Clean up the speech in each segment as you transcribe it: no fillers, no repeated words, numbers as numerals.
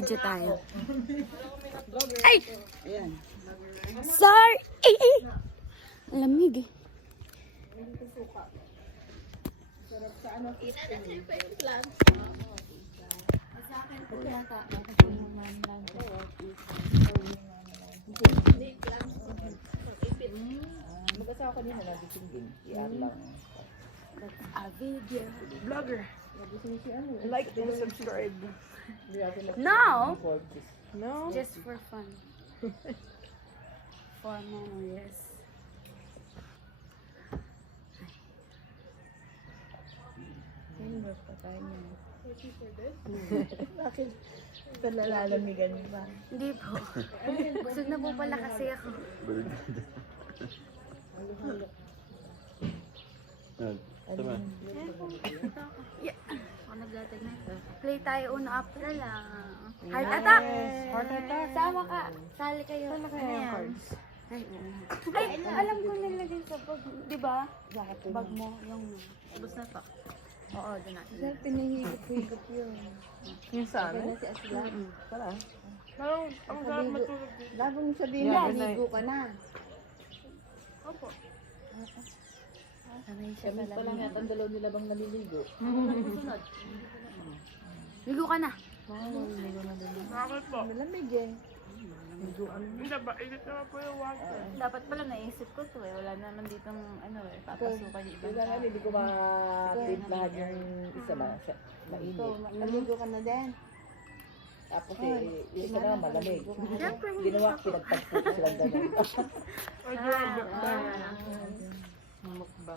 Video tayo. Ay! Sorry! Ay! Ay! Lamig eh. Mag-asawa ko din na nagising din. I-add lang. A video. Vlogger. Like and subscribe. No! No? Just for fun. For memories. Bakit? Ito nalalamigan mo ba? Hindi po. Busog na po pala kasi ako. Yeah. Ako naglatag na ito. Play tayo una after lang. Heart attack! Heart attack. Sama ka. Sali kayo. Ano kaya yung cards? Ay, alam ko nilagay sa bag. Di ba? Bag mo. Yung ubos na to. Oo, doon na. Sir, pinahigop-higop yun. Yung sana? Kaya si Asla. Pala. Parang ang sarap matulog. Bago mo sabihin Yeah, na, good night. ligo ka na. Opo. Sanay siya Kami pa lang yata ang dalaw nila bang naliligo. Sunod. Ligo ka na. Bakit po? Malamig eh. Hindi ba? Init naman po yung water. Dapat pala naisip ko to eh. Wala naman ditong ano eh. Papasukan yung ibang Diba nga, hindi ko ma-print lahat yung isa mainit. Maligo ka na din. Tapos yung isa na malamig. Siyempre, Ginawa, pinagtagpo ko silang ganun. Ay, grabe.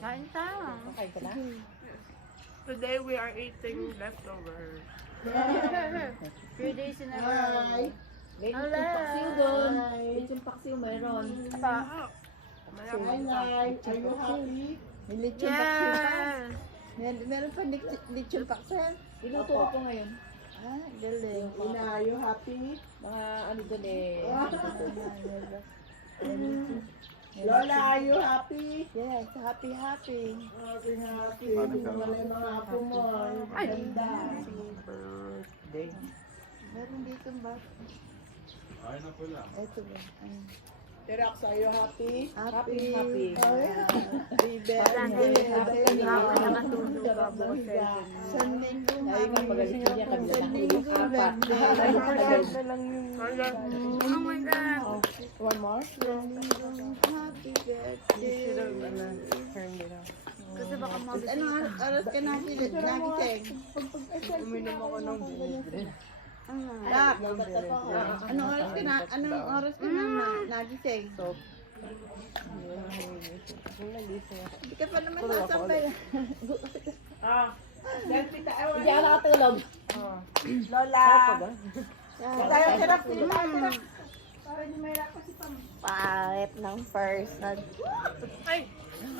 Kain tayo. Kain ka na? Today we are eating leftovers. Few days in a row. May lechon paksiw doon. Lechon paksiw mayroon. Wow. Hi, Nay. Are you happy? May lechon paksiw pa. Meron pa lechon paksiw. Iluto ko po ngayon. Ah, galing. Ina, are you happy? Mga ano doon eh. Lola, are you happy? Yes, happy. Happy. Wala yung mga apo mo. Ay. Ganda. Birthday. Meron dito ba? Ito ba? Terox, are you happy? Happy. Baby. Wala na yun. Hindi ako nakatulog ako. San linggo Ay, nga pagalit niya kami na nakulog. Apat. Na lang yung... Oh my God. One more? Happy birthday. Kasi baka mabis. Anong oras ka nagising? Uminom ako ng vinaigrette. Dak, anong oras ka na nagising? Hindi ka pa naman nasambay. Hindi ako nakatulog. Lola. Tayo, Terox. Terox. Para di may rap si Pam. Pangit ng person. Ay!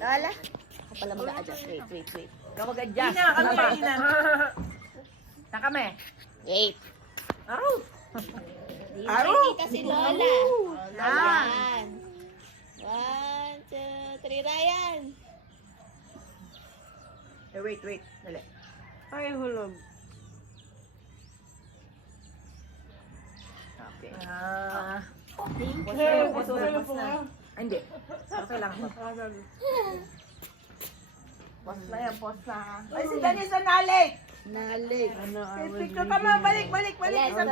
Lola. Ako pala mag-adjust. Wait. Ikaw mag-adjust. Ina, kami, ina. Na kami. Wait. Araw! Hindi kasi Lola. Ah. 1, 2, 3, Ryan. Wait. Dali. Ay, hulog. Okay. Pause na. Ay, hindi. Okay lang. Pause na yan, pause na. Ay, si Dennis na nalik! Nalik. Picture ka mo, balik. Isa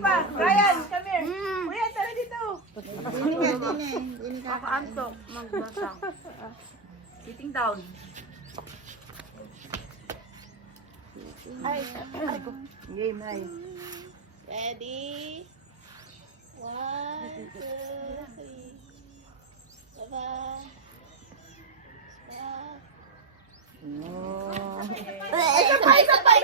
pa. Ryan, come here. Kuya, tara dito. Ini ka. Kakaantok. Magbasa. Sitting down. Ay, Game, ay. Ready? 1, 2, 3. Bye-bye. Isa pa!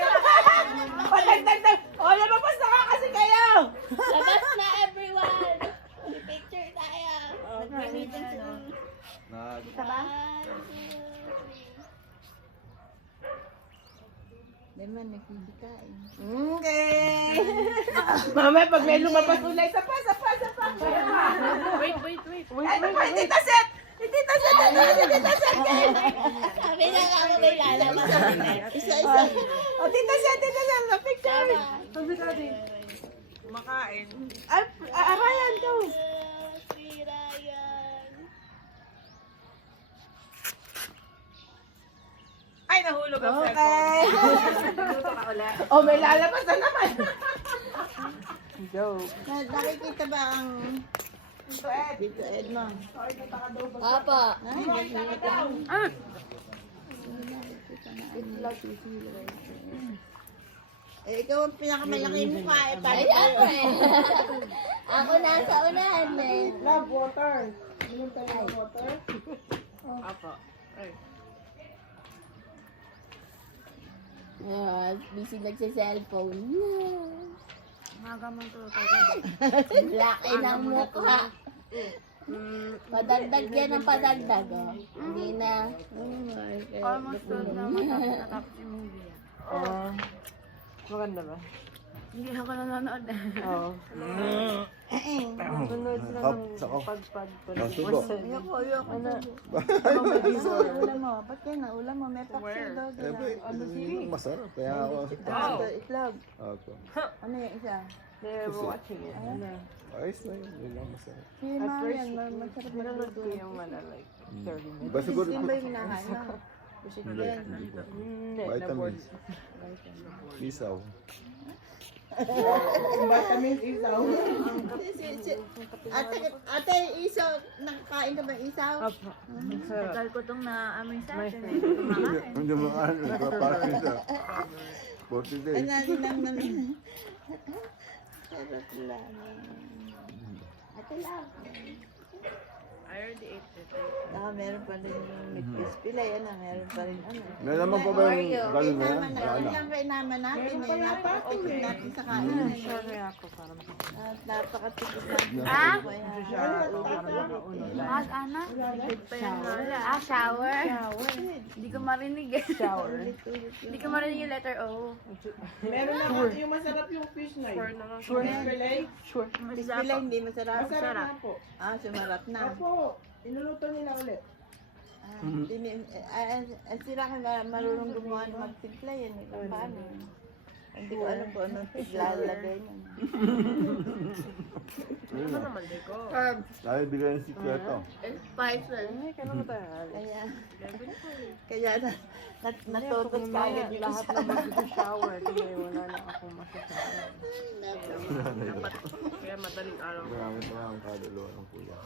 Tag! O, lumabas na ka kasi kayo! Labas na everyone! Picture tayo! Nag-meeting sila. Isa ba? 1, 2, 3. naman nakikikain. Okay. Mamaya pag may lumabas ulay, sapa. Wait. Ano pa, Tita Set! Tita Set! Sabi na nga ako may lalabas sa Isa-isa. O, Tita Set, sa picture. Sabi ka din. kakain. Ay, Ryan to. Ay, nahulog ang Okay. Luto ka ulit. Oh, may lalabas na naman. Nakikita ba ang Ito, Ed. Tito Ed mo? Papa. Ay, nakikita mo. Ah! Eh, ikaw ang pinakamalaking mukha eh. Ay, ako eh. Ako nasa unahan eh. Love, water. Inom tayo ng water. Apo. Ay. Busy nagsa-cellphone. Maga man to. Laki ng mukha. Padagdag yan ang padagdag. Oh. Hindi na. Almost good na matapos yung movie. Maganda ba? Hindi ako nanonood. Oo. Sunod sila ng pagpad. Subo. Ayoko. Ulam mo. Ba't kayo na? Ulam mo. May paksiw daw. Masarap. Kaya ako. Wow. Itlog. Ako. Ano yung isa? They're watching it. Ayos na yun. Yun lang masarap. Yung mga yan. Masarap na Nanonood ko yung like 30 minutes. Ba siguro? Sino ba yung hinahan mo? Hindi. Hindi ko. Hindi, Vitamins. Isaw. Vitamins isaw. Ate, isaw. Nakakain ka ba isaw? Apo. Sarap. Tagal ko itong naamoy sa My atin. favorite. Hindi mo ano. Parang isa. 40 days. Ano lang naman. Sarap lang. Ate lang. I already ate it. Meron pa rin yung meat pilay. Meron pa rin ano. May naman pa ba yung galon na yan? Inaman na. Yan lang ba inaman natin? Napatingin natin sa kain. Sorry ako para At napakatipid natin. Ah? makasama. Ana? Good pa yung lola. Shower? Hindi ko marinig eh. Shower. Hindi ko marinig yung letter O. Meron naman yung masarap yung fish na yun. Sure. Fish fillet. Sure. Fish pilay hindi masarap. Masarap na po. Sumarap na. Opo, inuluto nila ulit. Sila ka marunong gumawa ng magtimpla yan. Kung paano. Hindi ko alam kung anong tiglalagay mo. Ano naman di ko? Dahil bigay ng sikreto. Spices. Ay, kailan ba tayo? Kaya natutot ka agad yung Lahat na mag-shower. Kaya wala na akong masasabi. Kaya madaling araw. Maraming kadalawa ng kuya.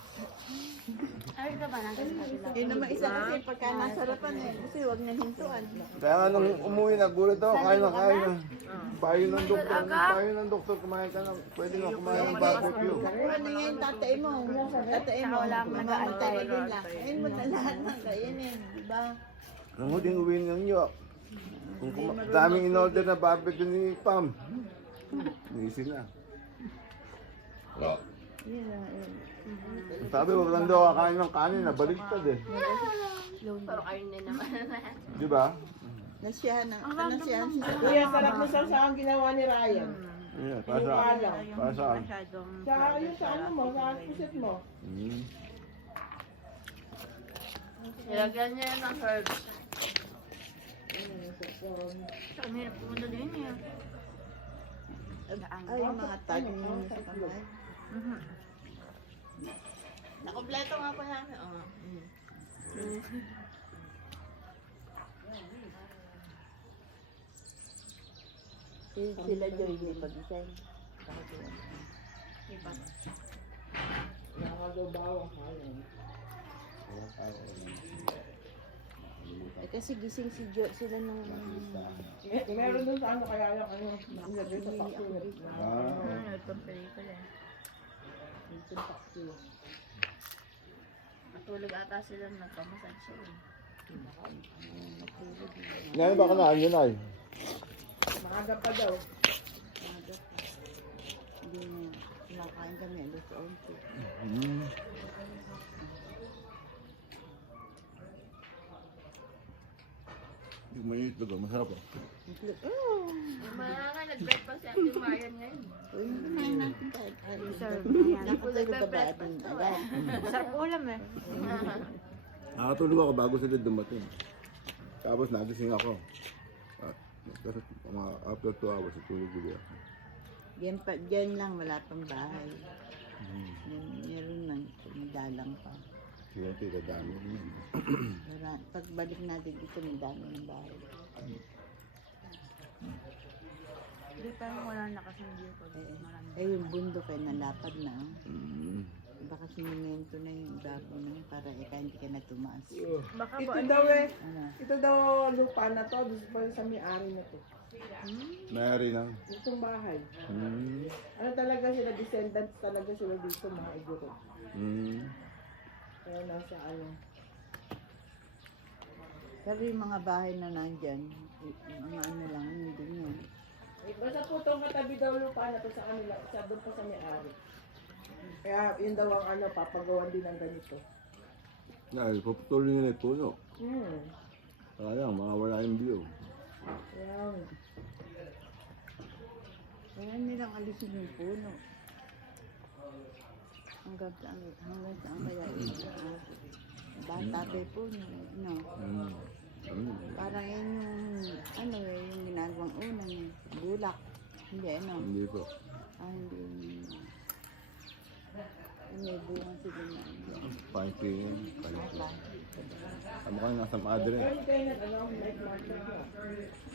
Ay, ka ba natin sa kabila? Yun naman isa kasi pagka nasarapan eh. Kasi huwag na hintuan. Kaya nga nung umuwi, nagulat ako. Kain na kain na. Payo ng doktor, kumain ka na. Pwede na kumain ng barbecue. Ano nga yung tatay mo? Tatay mo. Wala akong Nag-aantay ka din lang. Ayun mo na lahat ng kainin. Diba? Nung huling uwi ninyo, daming in-order na barbecue ni Pam. Nisi na. Yun na. Sabi, wag lang daw kakain ng kanin, nabaliktad eh. Pero kayo na naman. Di ba? Nasiyahan siya. Kuya, sarap na sa ang ginawa ni Ryan. Yeah, para saan? Para saan? Sa yung sa ano mo, sa pusit mo. Nilagyan niya ng herbs. Sa kanila pumunta din niya. Ay, yung mga tag mo sa kamay. Nakompleto nga pa namin. Sila Joy, hindi mag-design. Kasi gising si Jo, sila nung... Meron dun sa ano kaya yung ano, nilagay sa pakulit. Ito pelikula. Matulog ata sila nagpamassage sila. Ngayon ba kanahan yun ay? Maaga pa daw. Hindi na, kinakain kami, alas 11. May itlog, masarap eh. Mga nag-breakfast si Ate Marian ngayon. Uy, kumain natin kahit. Nakatulog Nakatulog ka ba atin? Sarap ulam eh. Nakatulog ako bago sila dumating. Tapos nagising ako. At after 2 hours, tulog ulit ako. Diyan lang, wala pang bahay. Meron lang, dalang pa. Sige, tita, dami rin. Pagbalik natin dito, may dami ng bahay. Hindi parang wala na kasi hindi pag marami. Yung bundok ay nalapad na. Mm. Baka sinimento na yung bago na yun para hindi ka na tumaas. Baka Ito po ano daw yun? eh. Ito daw lupa na to. Dito pa sa may-ari na to. Mayari lang. Itong bahay. Mm. Ano talaga sila, descendants talaga sila dito, mga iguro. Mm. Kaya nasa ano. Pero yung mga bahay na nandyan, mga ano lang, hindi yun. Basta po itong katabi daw lupa na to sa kanila, sa doon pa sa may-ari. Kaya yun daw ang ano, papagawan din ng ganito. Dahil paputuloy nila yung puno. Hmm. Kaya makawala yung view. Yan. Kaya nilang alisin yung puno. Hanggang saan kaya yun. Bata pa yung puno. No? Mm. Mm. Parang yun yung ginagawang unang bulak. Hindi, ano? Hindi po. Hindi. May bunga sila na. Pangpingin. Ano kayo nasa madre? Pero kayo na, ano, night market na.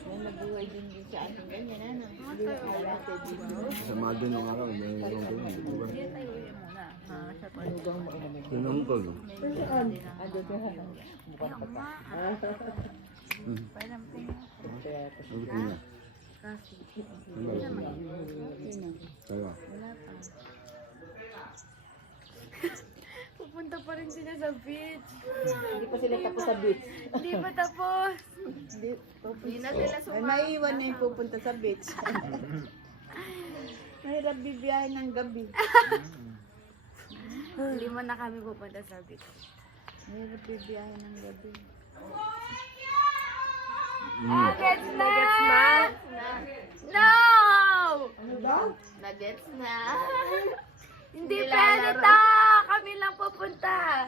May nabuhay din sa ating ganyan, ano? Sa madre nung araw, may yung ganyan. Di ba? Hindi tayo yun muna. Siya po. Pinangkol. Saan? Ando ka. Ayaw nga. Parang pinag. Ano gusto niya? Kasi. Ano gusto niya? Kaya. Wala pa. Pupunta pa rin sila sa beach. Hindi pa sila tapos sa beach. Hindi pa tapos. Hindi na sila sumama. May maiwan na yung pupunta sa beach. Mahirap bibiyahin ng gabi. Hindi mo na kami pupunta sa beach. Mahirap bibiyahin ng gabi. Nuggets na! No! Ano daw? Nuggets na! Hindi pwede to! Kami lang pupunta!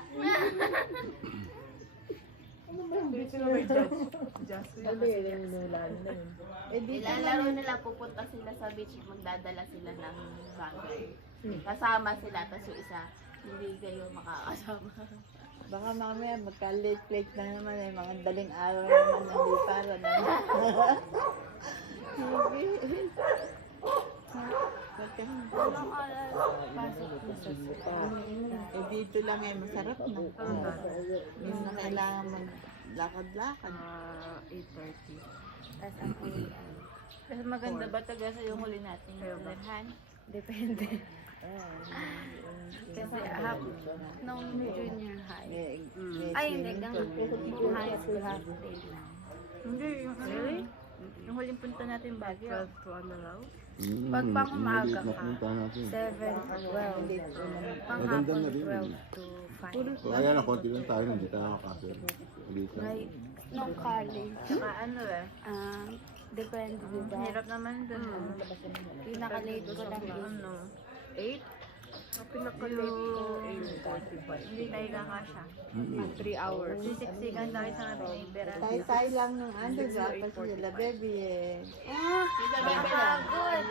Ilalaro nila, pupunta sila sa beach, magdadala sila ng bagay. Kasama sila, tapos yung isa, hindi kayo makakasama. Baka mamaya magka-late na naman eh. Mga daling araw naman hindi para na. Walang alas. Pasok mo sa Eh dito lang eh, masarap na. Hindi na kailangan maglakad-lakad. 8:30. Tapos ang uwian. Pero maganda ba taga sa yung huli natin? Ulihan? Depende. Kasi nung junior high. Ay, hindi. Nung high school half day lang. Hindi, yung really? Yung huling punta natin Baguio. 12 to ano lang? Pag pang umaga ka, 7 to 12. Pang Maganda hapon, na rin. 12 to 5. Kaya na, konti lang tayo, hindi tayo nakakasir. Dito. Nung college. Saka ano depende diba? Hirap naman dun. Pinaka-late ko lang ano, 8? Pinaka-late ko, 8:45. Hindi tayo kakasya. 3 hours. Sisiksikan tayo sa pinipera. Tay-tay lang ng ano, dapat sila baby eh. Nakakagod.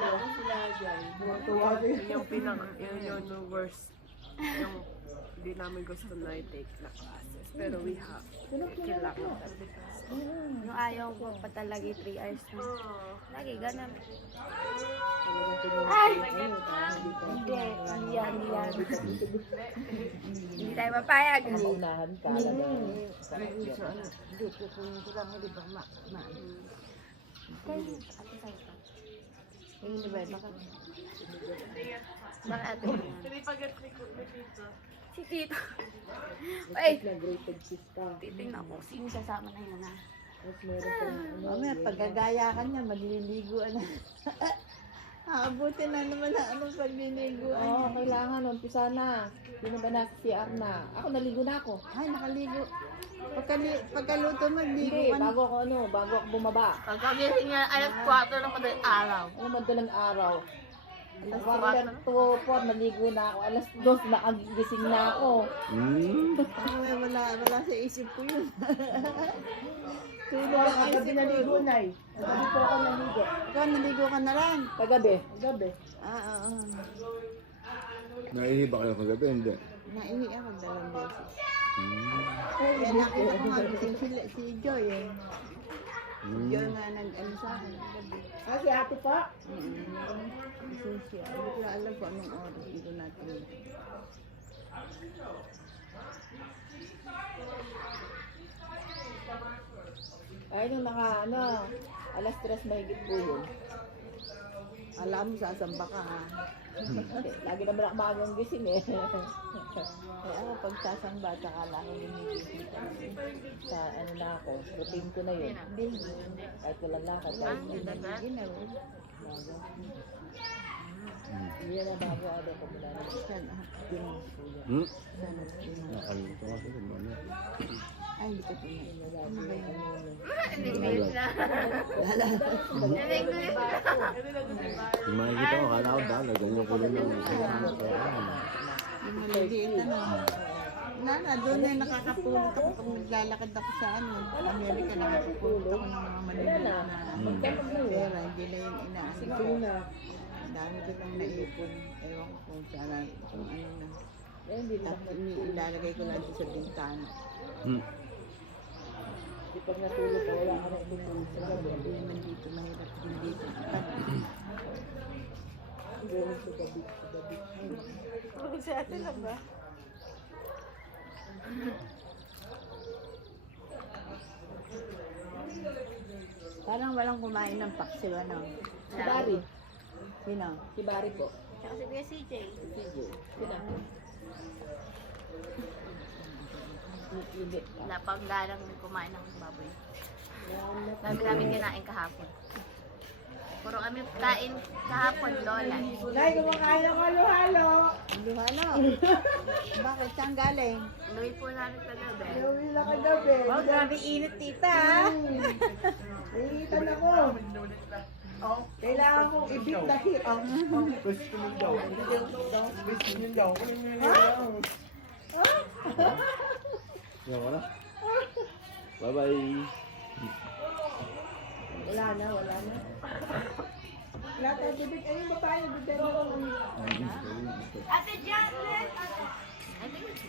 Yung worst. Yung hindi namin gusto na i-take na classes. Pero we have. Kailangan. Nung ayaw ko pa talaga 3 hours na. Lagi, ganun. Ay! Hindi, yan. Hindi tayo mapayag. Unahan ka. Hindi ba, baka Baka ate mo yan. Si Tito. Ay! Nag-rated sis ka. Titingnan ko sino sasama na yun Tapos meron pa mamaya pagkagaya ka niya, magliliguan na. Aabutin na naman na anong pagliliguan. Oo, kailangan. Umpisa na. Hindi na ba nasa CR na? Ako, naligo na ako. Ay, nakaligo. Pagkaluto mo, ligo Hindi, ka na. bago ako bumaba. Pagkagising niya, alas 4 ng madaling araw. Ano man ng araw? Alas 4, naligo na ako. Alas 2, nakagising na ako. Ay, wala sa isip ko yun. Sino ang gabi naligo, Nay? Gabi po ako naligo. Ikaw, naligo ka na lang. Gabi. Oo. Naihi ba kayo kagabi? Hindi. Naihi ako 2 beses. Hmm. Kaya nakita ko nga si Joy eh. Hmm. Joy nga nag-ano sa akin gabi. Ah, si ate pa? Kasi siya. Hindi ko na alam kung anong oras. Hindi ko natin. Ay, nung alas 3 mahigit po yun. Alam mo, sasamba ka ha. Lagi naman ako magang gising eh. Kaya ako pag sasamba, tsaka lang ako gumigising talaga. Sa ano na ako, routine ko na yun. Hindi. Kahit walang lakad. Wala Kahit hindi na ginawa. hindi na bago ano ko mula na. Sana. Pinusulo. Hmm? Sana. Pinusulo. Nakalimutan ako kung ano. Ay, hindi ko pinusulo. Ano ba yun? English na. English na. Yung makikita ko, kala ko dala. Ganyan ko rin yung Yung maliliit ano. Nana, doon na nakakapulot ako pag naglalakad ako sa ano. Amerika, nakakapulot ako ng mga maliliit na pera. Hindi na yung inaano. Tuna. Ang dami ko nang naipon. Ewan ko kung saan, kung ano na. Eh, hindi na. Tapos ilalagay ko lang sa bintana. Hmm. Di pag natulog ka, wala ka na itutulog sa gabi. Hindi naman dito, mahirap din dito. Siguro sa gabi, sa gabi. Si ate lang ba? Parang walang kumain ng paksiw, ano? Si Barry. Sino? Si Barry po. Tsaka si Kuya CJ. Sige. Sino? Hindi. Wala pang ganang kumain ng baboy. Dami namin kinain kahapon. Puro kami kain kahapon, Lola. Nay, kumakain ng halo-halo. Luhalo. Bakit? Saan galing? Luwi po namin kagabi. Uwi lang kagabi. Wow, grabe init, tita. Naiitan ako. Kailangan kong ibig na hit. Pwede mo daw. Pwede mo daw. Yan ko na. Bye-bye. Wala na, wala na. Wala tayo bibig. Ayun ba tayo? Bibig ako. Ate Janet! I think it's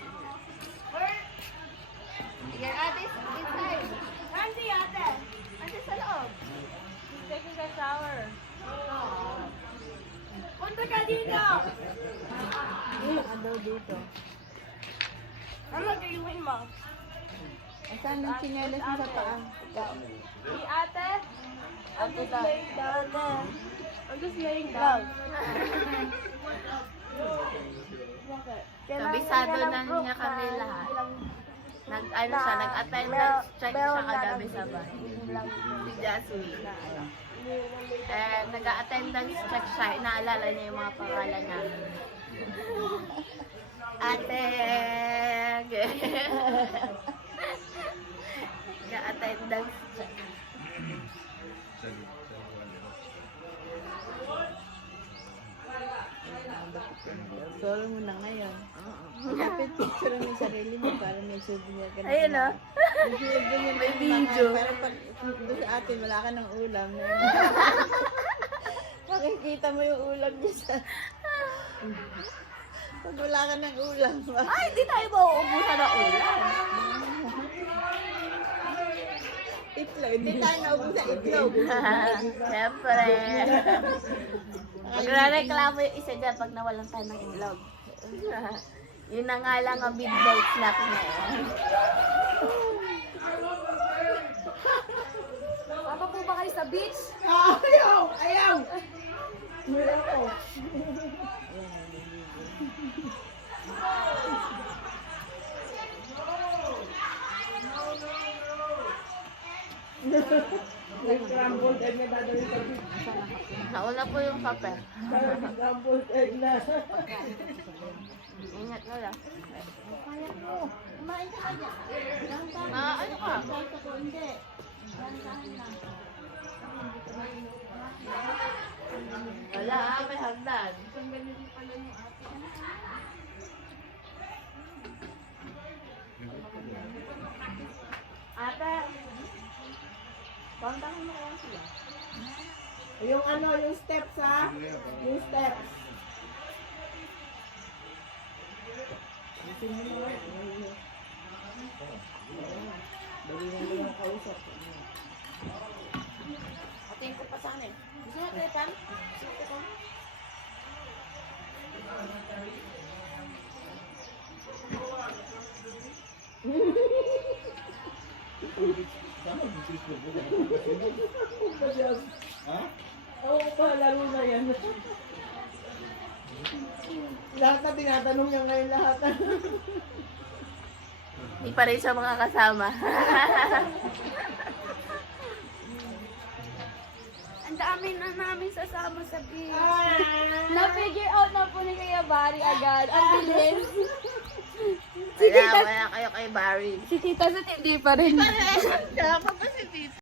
Your ate's inside. Nancy, ate! Ate sa loob. She's taking a shower. Punta ka dito! Ano dito? Ano gagawin mo? Saan ang chinelas mo sa paa? Si ate? I'm just laying down. I'm just laying down. kabisado na niya kami lahat. Nag-attendance check siya kagabi sa bahay. Si Jasmine. Nag-attendance check siya. Inaalala niya yung mga pangalan namin. Ate! Nag-attendance check. Solo mo na ngayon. Dapat picture mo yung sarili mo para may souvenir ka na. Ayun o. May souvenir May ka na video. Para pag doon sa atin, wala ka ng ulam. Makikita mo yung ulam niya sa... Pag wala ka ng ulam. Ay, hindi tayo mauubusan ng ulam. Itlog. Hindi tayo naubos sa itlog. Siyempre. Magre-reklamo yung isa dyan pag nawalan tayo ng itlog. Yun na nga lang ang big boy snack na yun. Papa po ba kayo sa beach? Ayaw! Ayaw! Mula ko. May scrambled egg na dadawin sa beach. Nauna po yung kape. Scrambled egg na. Ingat na lang. Kaya mo. Kumain ka na dyan. Ano ka? Hindi. Wala, may hagdan. Ate, kontakin mo kaya sila. Yung ano, yung steps ha? Yung steps. Alisin mo na nga. Dali na yung kausap. Ating ko pa sana eh. Gusto mo trepan? Gusto ko. Oo pa, laro na yan. Lahat na tinatanong niya ngayon lahat. Hindi pa rin siya makakasama. Ang dami na namin sasama sa beach. Ah! Na-figure out na po ni Kuya Barry agad. Ang bilis. Wala kayo kay Barry. Si Tita sa hindi pa rin. Kaya pa si Tita.